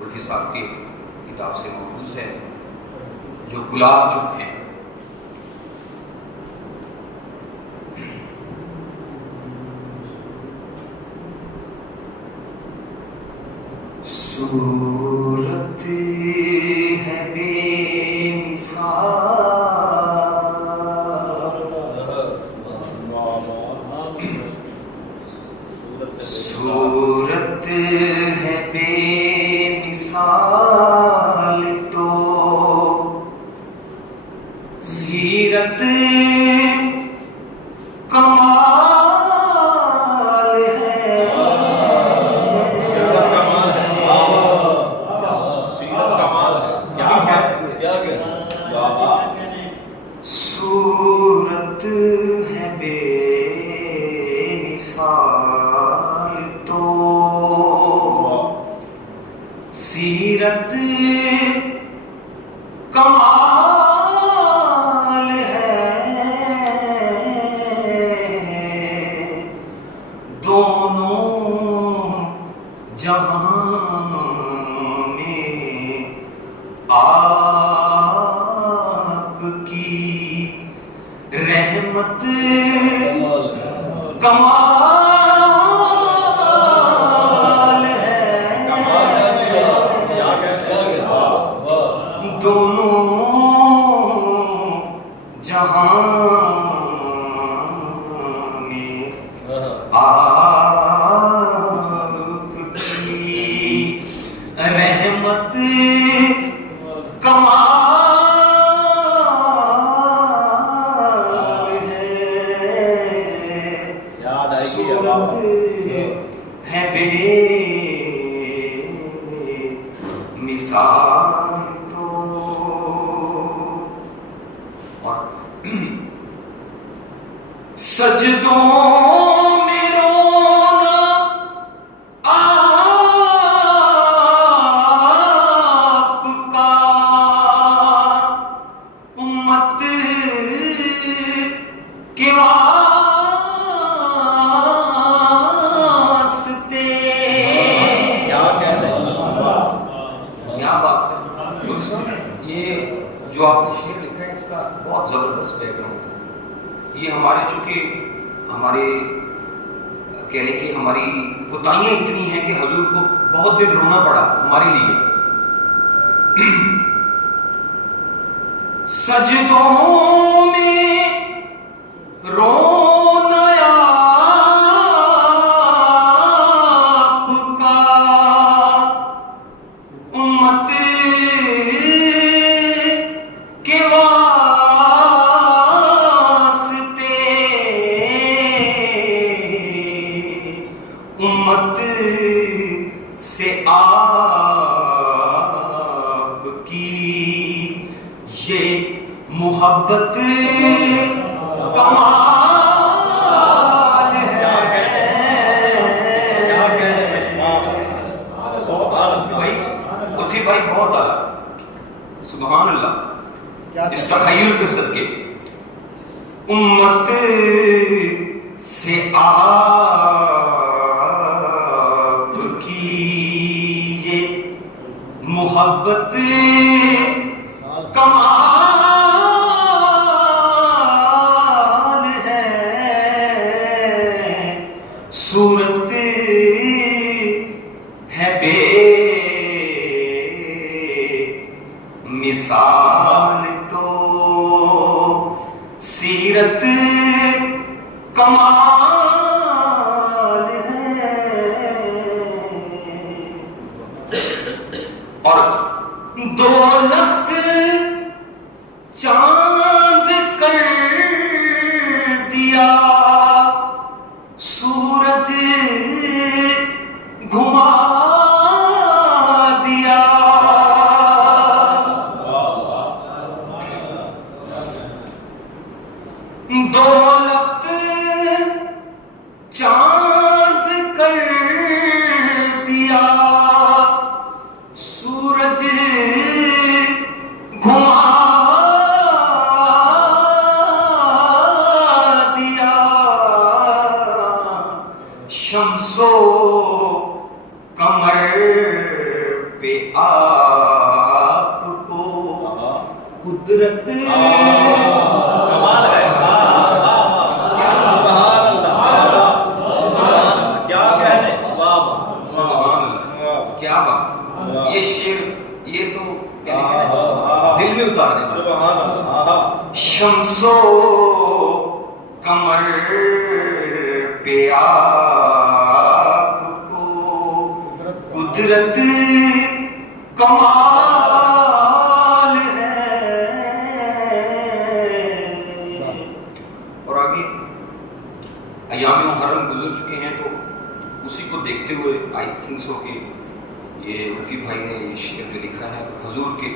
الفی صاحب کی کتاب سے محفوظ ہے، جو گلاب چپ ہیں. صورت ہے بے مثال، صورت ہے بے مثال تو سیرت کمال ہے. صورت ہے بے مثال تو سیرت کمال ہے. دونوں جہاں میں آپ کی رحمت کمال ہے. دونوں جہاں میں آپ کی رحمت کمال ہے. صورت ہے بے مثال تو. سجدوں میں رونا آپ کا امت کے واسطے. کیا بات ہے. یہ جو آپ نے شعر لکھا ہے اس کا بہت زبردست بیک گراؤنڈ ہے. یہ ہمارے چونکہ ہمارے کہنے کی ہماری کوتاہیاں اتنی ہیں کہ حضور کو بہت دن رونا پڑا ہمارے لیے. سجدوں میں رونا آپ کا امت کے واسطے. امت سے آپ کی یہ محبت کمال ہے. الفی بھائی بہت آیا. سبحان اللہ. اس تخیل کے صدقے امت سے آپ کی یہ محبت کمال ہے. صورت ہے بے مثال تو سیرت کمال ہے. اور دو لخت چاند کر دیا سورج گھما دیا. دو لخت چاند کر دیا سورج گھما دیا. شمس و قمر پہ پہ آپ کو قدرت کمال ہے. سبحان اللہ. کیا کہنے. واہ کیا بات. یہ شعر یہ تو دل میں اتارنے والا. سبحان اللہ. شمس و قمر پہ آپ کو قدرت کمال ہے. اور آگے ایام محرم گزر چکے ہیں تو اسی کو دیکھتے ہوئے آئی تھنک سو کہ یہ رفیع بھائی نے یہ شعر جو لکھا ہے حضور کے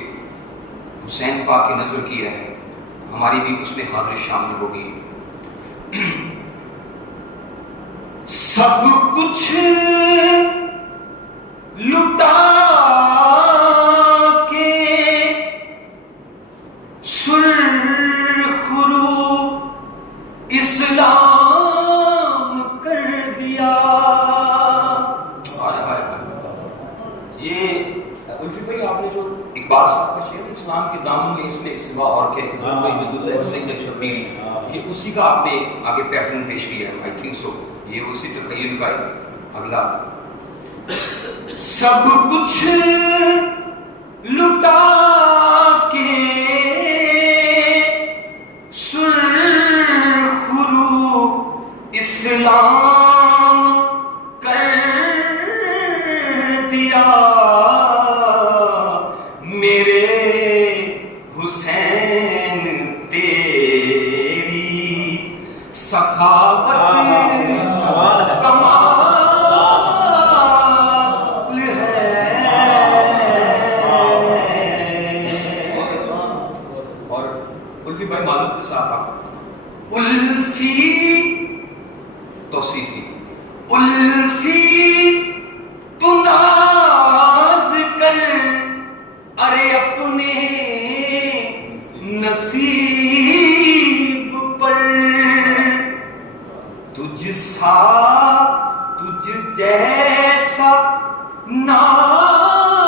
حسین پاک کی نظر کیا ہے, ہماری بھی اس میں حاضر شامل ہوگی. سب کچھ لٹا کے سرخ رو اسلام کر دیا. یہ الفی بھائی آپ نے جو اقبال صاحب کا شعر اسلام کے دامن میں اس میں سوا اور کیا سعید شبیری, یہ اسی کا آپ نے آگے پیٹرن پیش کیا ہے. آئی تھنک سو یہ اسی تخیل کا اگلا. سب کچھ لٹا کے سرخ رو اسلام کر دیا. میرے حسین تیری سخاوت کمال ہے. اور الفی بھائی معذرت کے ساتھ آپ الفی توصیفی الفی تو ناز کر ارے اپنے نصیب پر, تجھ سا تجھ جیسا نارسا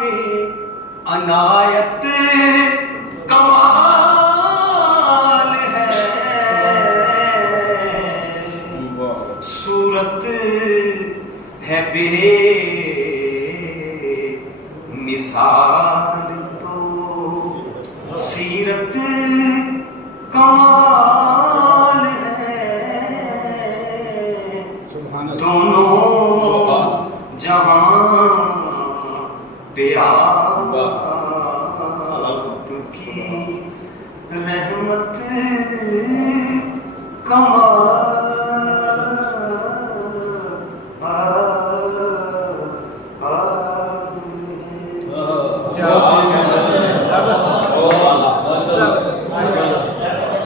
پہ عنایت کمال ہے. صورت ہے بے مثال تو سیرت کمال ہے. دونوں جہاں پہ آپ کی رحمت کمال. کیا